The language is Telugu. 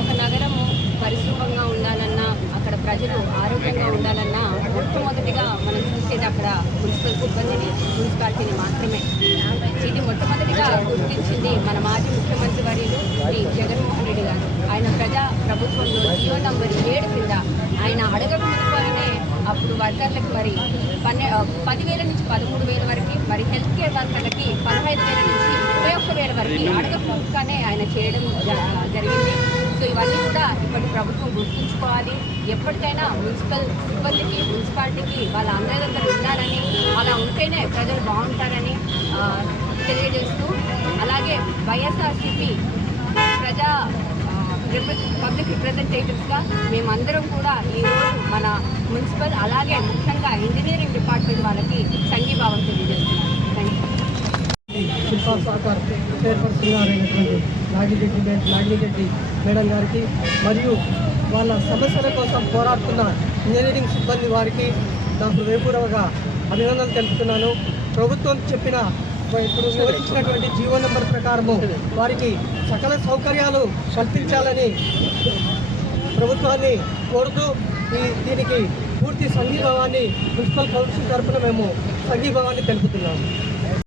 ఒక నగరము పరిశుభ్రంగా ఉండాలన్నా, అక్కడ ప్రజలు ఆరోగ్యంగా ఉండాలన్నా మొట్టమొదటిగా మనం చూసేది అక్కడ మున్సిపల్ సిబ్బందిని, మున్సిపాలిటీని మాత్రమే. ఇది మొట్టమొదటిగా గుర్తించింది మన మాజీ ముఖ్యమంత్రి వర్యులు శ్రీ జగన్మోహన్ రెడ్డి గారు. ఆయన ప్రజా ప్రభుత్వంలో జియో నంబర్ 7 కింద ఆయన అడగక ముందుగానే అప్పుడు వర్కర్లకు మరి 10,000 నుంచి 13,000 వరకు, మరి హెల్త్ కేర్ వర్కర్లకి 15,000 నుంచి 21,000 వరకు అడగక ముందుగానే ఆయన చేయడం జరిగింది. సో ఇవన్నీ కూడా ఇప్పటి ప్రభుత్వం గుర్తుంచుకోవాలి. ఎప్పటికైనా మున్సిపల్ సిబ్బందికి, మున్సిపాలిటీకి వాళ్ళ అందరి దగ్గర ఉండాలని, అలా ఉంటేనే ప్రజలు బాగుంటారని తెలియజేస్తూ, అలాగే వైఎస్ఆర్సీపీ ప్రజా పబ్లిక్ రిప్రజెంటేటివ్స్గా మేమందరం కూడా ఈరోజు మన మున్సిపల్, అలాగే ముఖ్యంగా ఇంజనీరింగ్ డిపార్ట్మెంట్ వాళ్ళకి సంఘీభావం తెలియజేస్తున్నాం. Thank you. Shilpa Sahakar chairperson గారైనటువంటి నాగిరెడ్డి మేడం గారికి, మరియు వాళ్ళ సమస్యల కోసం పోరాడుతున్న ఇంజనీరింగ్ సిబ్బంది వారికి నా హృదయపూర్వక అభినందనలు తెలుపుతున్నాను. ప్రభుత్వం చెప్పిన ఇప్పుడు వివరించినటువంటి జీవో నెంబర్ ప్రకారము వారికి సకల సౌకర్యాలు కల్పించాలని ప్రభుత్వాన్ని కోరుతూ దీనికి పూర్తి సంఘీభావాన్ని మున్సిపల్ కౌన్సిల్ తరఫున మేము సంఘీభావాన్ని తెలుపుతున్నాము.